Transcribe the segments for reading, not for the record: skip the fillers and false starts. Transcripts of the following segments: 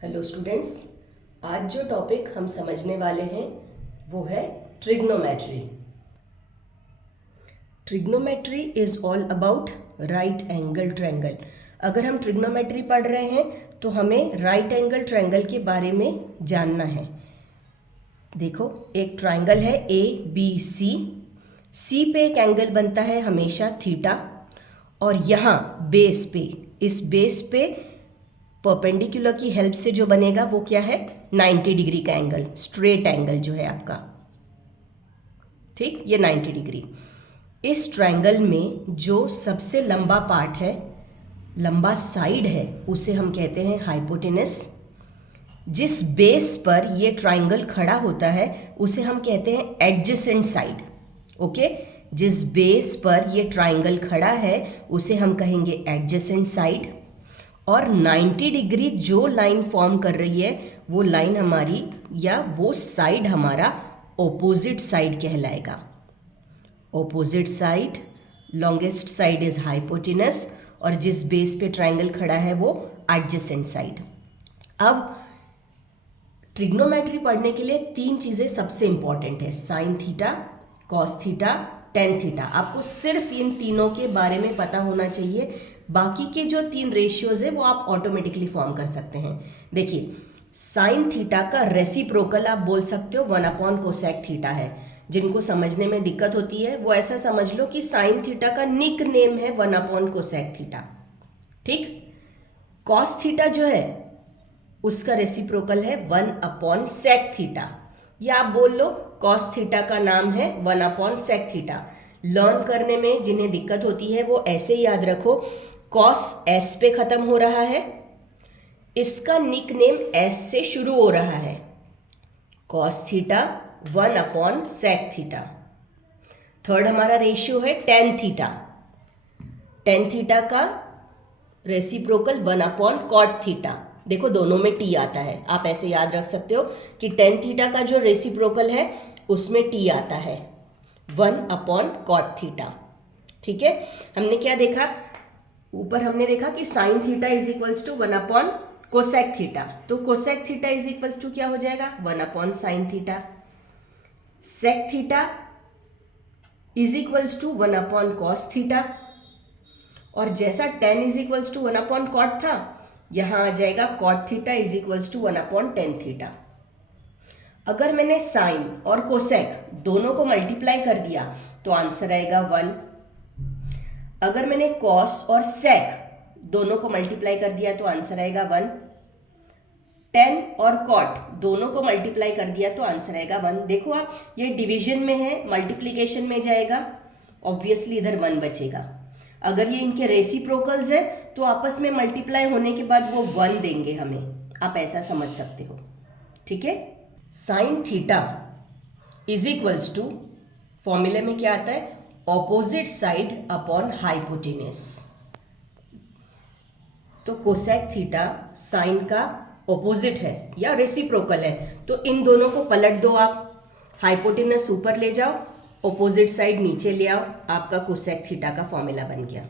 Hello students, आज जो topic हम समझने वाले हैं वो है trigonometry. Trigonometry is all about right angle triangle. अगर हम ट्रिग्नोमेट्री पढ़ रहे हैं तो हमें राइट एंगल ट्रायंगल के बारे में जानना है। देखो, एक ट्रायंगल है ए बी सी। सी पे एक एंगल बनता है हमेशा थीटा, और यहाँ बेस पे, इस बेस पे परपेंडिकुलर की हेल्प से जो बनेगा वो क्या है, 90 डिग्री का एंगल, स्ट्रेट एंगल जो है आपका। ठीक, ये 90 डिग्री। इस ट्रायंगल में जो सबसे लंबा पार्ट है, लंबा साइड है, उसे हम कहते हैं हाइपोटेनस। जिस बेस पर ये ट्रायंगल खड़ा होता है उसे हम कहते हैं एडजेसेंट साइड। ओके, जिस बेस पर ये ट्रायंगल खड़ा है उसे हम कहेंगे एडजेसेंट साइड। और 90 डिग्री जो लाइन फॉर्म कर रही है वो लाइन हमारी, या वो साइड हमारा ऑपोजिट साइड कहलाएगा। Opposite side, longest side is hypotenuse, और जिस बेस पे ट्रायंगल खड़ा है वो एडजेसेंट साइड। अब ट्रिग्नोमेट्री पढ़ने के लिए तीन चीज़ें सबसे इंपॉर्टेंट है, sine theta, cos theta, tan theta. आपको सिर्फ इन तीनों के बारे में पता होना चाहिए। बाकी के जो तीन रेशियोज है वो आप ऑटोमेटिकली फॉर्म कर सकते हैं। देखिए, साइन थीटा का रेसिप्रोकल आप बोल सकते हो 1 कोसेक थीटा है। जिनको समझने में दिक्कत होती है वो ऐसा समझ लो कि साइन थीटा का निक नेम है 1 कोसेक थीटा। ठीक, कॉस थीटा जो है उसका रेसिप्रोकल है 1 सेक थीटा, या आप बोल लो कॉस थीटा का नाम है 1 सेक थीटा। लर्न करने में जिन्हें दिक्कत होती है वो ऐसे याद रखो, कॉस एस पे खत्म हो रहा है, इसका निक नेम एस से शुरू हो रहा है, cos theta 1 sec theta. Third हमारा रेशियो है टेन थीटा। टेन थीटा का रेसिप्रोकल 1 कॉट थीटा। देखो, दोनों में टी आता है, आप ऐसे याद रख सकते हो कि टेन थीटा का जो रेसिप्रोकल है उसमें टी आता है 1 कॉट थीटा। ठीक है, हमने क्या देखा, ऊपर हमने देखा कि sine theta is equals to 1 cosec theta. तो cosec theta is equals to क्या हो जाएगा, 1 sine theta. Sec theta is equals to 1 cos theta, और जैसा tan is equals to 1 cot था, यहां आ जाएगा cot theta is equals to 1 tan theta. अगर मैंने साइन और कोसेक दोनों को मल्टीप्लाई कर दिया तो आंसर आएगा 1। अगर मैंने कॉस और सेक दोनों को मल्टीप्लाई कर दिया तो आंसर आएगा 1। टेन और कॉट दोनों को मल्टीप्लाई कर दिया तो आंसर आएगा 1। देखो आप, ये डिवीजन में है, मल्टीप्लीकेशन में जाएगा, ऑब्वियसली इधर 1 बचेगा। अगर ये इनके रेसिप्रोकल्स है तो आपस में मल्टीप्लाई होने के बाद वो 1 देंगे हमें, आप ऐसा समझ सकते हो। ठीक है, sine theta is equals to, फॉर्मूले में क्या आता है, ऑपोजिट साइड अपॉन हाइपोटेनस। तो कोसेक थीटा साइन का ऑपोजिट है या रेसिप्रोकल है, तो इन दोनों को पलट दो आप, हाइपोटेनस ऊपर ले जाओ, ऑपोजिट साइड नीचे ले आओ, आपका कोसेक थीटा का फॉर्मूला बन गया।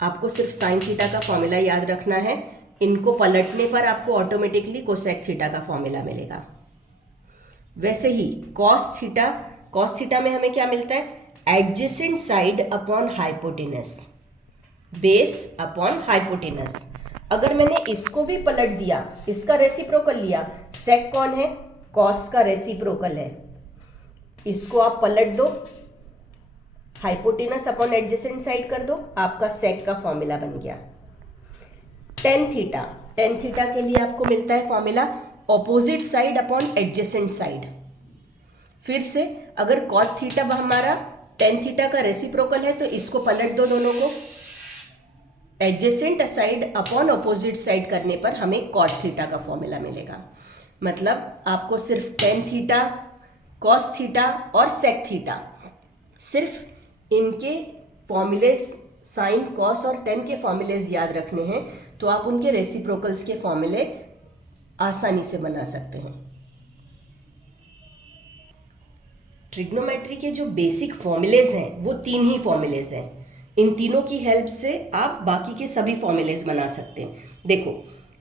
आपको सिर्फ साइन थीटा का फॉर्मूला याद रखना है, इनको पलटने पर आपको ऑटोमेटिकली कोसेक थीटा का फॉर्मूला मिलेगा। वैसे ही कॉस थीटा, कॉस थीटा में हमें क्या मिलता है, adjacent side upon hypotenuse, base upon hypotenuse. अगर मैंने इसको भी पलट दिया, इसका रेसिप्रोकल लिया, सेक कौन है, कॉस का रेसिप्रोकल है, इसको आप पलट दो, हाइपोटेनस अपॉन एडजेसेंट साइड कर दो, आपका सेक का फॉर्मूला बन गया। टेन थीटा, टेन थीटा के लिए आपको मिलता है formula opposite side upon adjacent side. फिर से, अगर कॉट थीटा हमारा टेन थीटा का रेसिप्रोकल है तो इसको पलट दो दोनों को, adjacent side upon opposite side करने पर हमें कॉट थीटा का फॉर्मूला मिलेगा। मतलब आपको सिर्फ टेन थीटा, कॉस थीटा और सेक थीटा, सिर्फ इनके फॉर्मूले, साइन, कॉस और टेन के फॉर्मूलेज याद रखने हैं, तो आप उनके रेसिप्रोकल्स के फॉर्मूले आसानी से बना सकते हैं। ट्रिग्नोमेट्री के जो बेसिक फॉर्मूलेज हैं वो तीन ही फॉर्मूलेज हैं। इन तीनों की हेल्प से आप बाकी के सभी फॉर्मूलेज बना सकते हैं। देखो,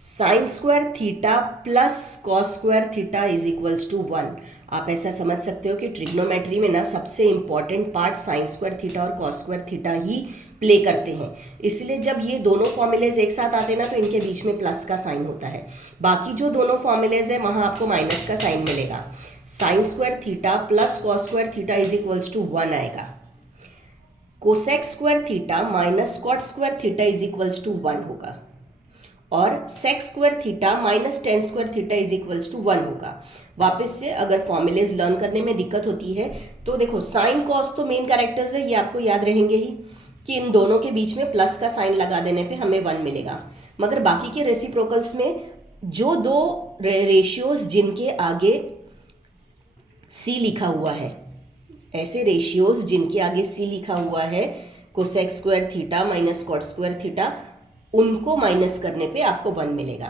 sine square theta plus cos square theta is equals to 1। आप ऐसा समझ सकते हो कि ट्रिग्नोमेट्री में ना सबसे important part sign square theta और कॉस स्क्वायर थीटा ही प्ले करते हैं। इसलिए जब ये दोनों फॉर्मूलेज एक साथ आते हैं ना तो इनके बीच में प्लस का साइन होता है। बाकी जो दोनों फॉर्मूलेज है वहाँ आपको माइनस का साइन मिलेगा। Sine square theta plus cos square theta is equals to 1 आएगा। Cosec square theta minus cot square theta is equals to 1 होगा और sec square theta minus tan square theta is equals to 1 होगा। वापस से अगर formulas learn करने में दिक्कत होती है तो देखो साइन कॉस तो मेन कैरेक्टर्स है, ये आपको याद रहेंगे ही कि इन दोनों के बीच में प्लस का साइन लगा देने पे हमें 1 मिलेगा। मगर बाकी के रेसिप्रोकल्स में जो दो रेशियोज जिनके आगे सी लिखा हुआ है, ऐसे रेशियोज जिनके आगे सी लिखा हुआ है cosec square theta minus cot square theta, उनको माइनस करने पे आपको 1 मिलेगा।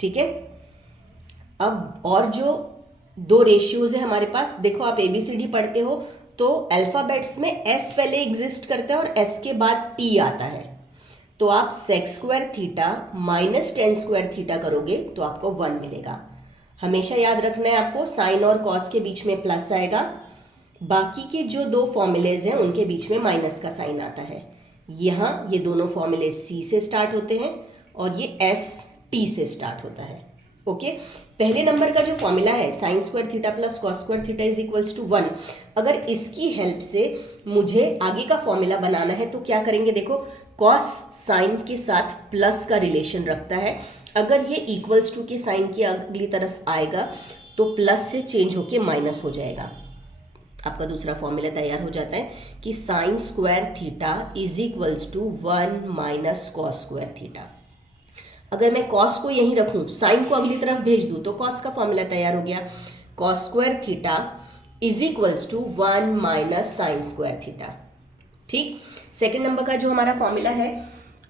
ठीक है। अब और जो दो रेशियोज है हमारे पास, देखो आप ABCD पढ़ते हो तो अल्फाबेट्स में S पहले एग्जिस्ट करता है और S के बाद T आता है। तो आप sec square theta minus tan square theta करोगे तो आपको 1 मिलेगा। हमेशा याद रखना है आपको, साइन और कॉस के बीच में प्लस आएगा, बाकी के जो दो फॉर्मूलेज हैं उनके बीच में माइनस का साइन आता है। यहाँ ये दोनों फॉर्मूले C से स्टार्ट होते हैं और ये S T से स्टार्ट होता है। ओके। पहले नंबर का जो फॉर्मूला है sine square theta plus cos square theta is equals to 1, अगर इसकी हेल्प से मुझे आगे का फॉर्मूला बनाना है तो क्या करेंगे, देखो कॉस साइन के साथ प्लस का रिलेशन रखता है। अगर ये इक्वल्स टू के साइन की अगली तरफ आएगा तो प्लस से चेंज होके माइनस हो जाएगा। आपका दूसरा फॉर्मूला तैयार हो जाता है कि sine square theta is equals to 1 minus cos square theta. अगर मैं कॉस को यहीं रखूं, साइन को अगली तरफ भेज दूं तो कॉस का फॉर्मूला तैयार हो गया, cos square theta is equals to 1 minus sine square theta. ठीक। सेकेंड नंबर का जो हमारा फॉर्मूला है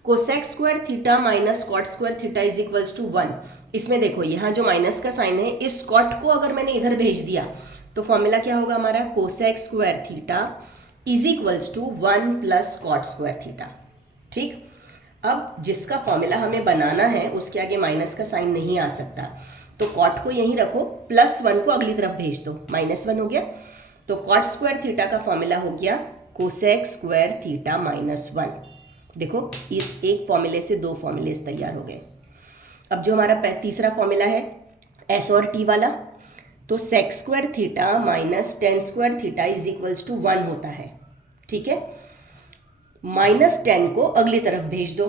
cosec square theta minus cot square theta is equals to 1। इसमें देखो यहाँ जो माइनस का साइन है, इस कॉट को अगर मैंने इधर भेज दिया तो फॉर्मूला क्या होगा हमारा, cosec square theta is equals to 1 plus cot square theta. ठीक। अब जिसका फॉर्मूला हमें बनाना है उसके आगे माइनस का साइन नहीं आ सकता, तो कॉट को यहीं रखो, प्लस 1 को अगली तरफ भेज दो, -1 हो गया। तो कॉट स्क्वायर थीटा का फॉर्मूला हो गया कोसेक स्क्वायर थीटा माइनस 1। देखो इस एक फॉर्मूले से दो फॉर्मूलेज तैयार हो गए। अब जो हमारा तीसरा फॉर्मूला है S और T वाला, तो sec square theta minus tan square theta is equals to 1 होता है। ठीक है। -10 को अगली तरफ भेज दो,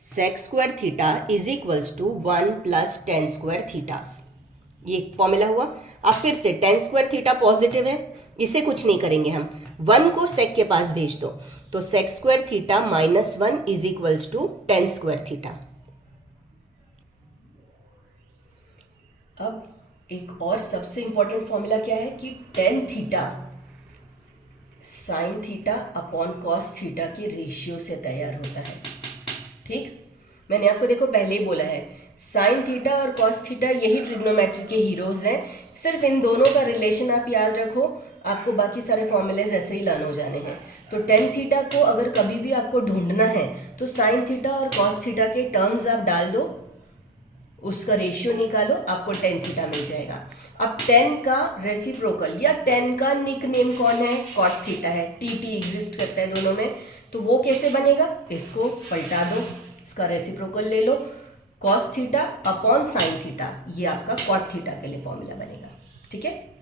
sec square theta is equals to 1 plus tan square thetas. ये फॉर्मूला हुआ। अब फिर से टेन स्क्वायर थीटा पॉजिटिव है, इसे कुछ नहीं करेंगे हम, 1 को सेक के पास भेज दो, तो sec square theta -1 is equals to tan square theta. अब एक और सबसे इंपॉर्टेंट फॉर्मूला क्या है कि tan theta sine theta upon cos theta के रेशियो से तैयार होता है। ठीक। मैंने आपको देखो पहले ही बोला है साइन थीटा और कॉस थीटा यही ट्रिग्नोमेट्री के हीरोज हैं। सिर्फ इन दोनों का रिलेशन आप याद रखो, आपको बाकी सारे फॉर्मूलेज ऐसे ही लर्न हो जाने हैं। तो टेन थीटा को अगर कभी भी आपको ढूंढना है तो साइन थीटा और कॉस थीटा के टर्म्स आप डाल दो, उसका रेशियो निकालो, आपको टेन थीटा मिल जाएगा। अब टेन का रेसिप्रोकल या टेन का निक नेम कौन है, कॉट थीटा है, टी एग्जिस्ट करता है दोनों में, तो वो कैसे बनेगा, इसको पलटा दो, इसका रेसिप्रोकल ले लो, cos theta upon sine theta, ये आपका कॉट थीटा के लिए फॉर्मूला बनेगा। ठीक है।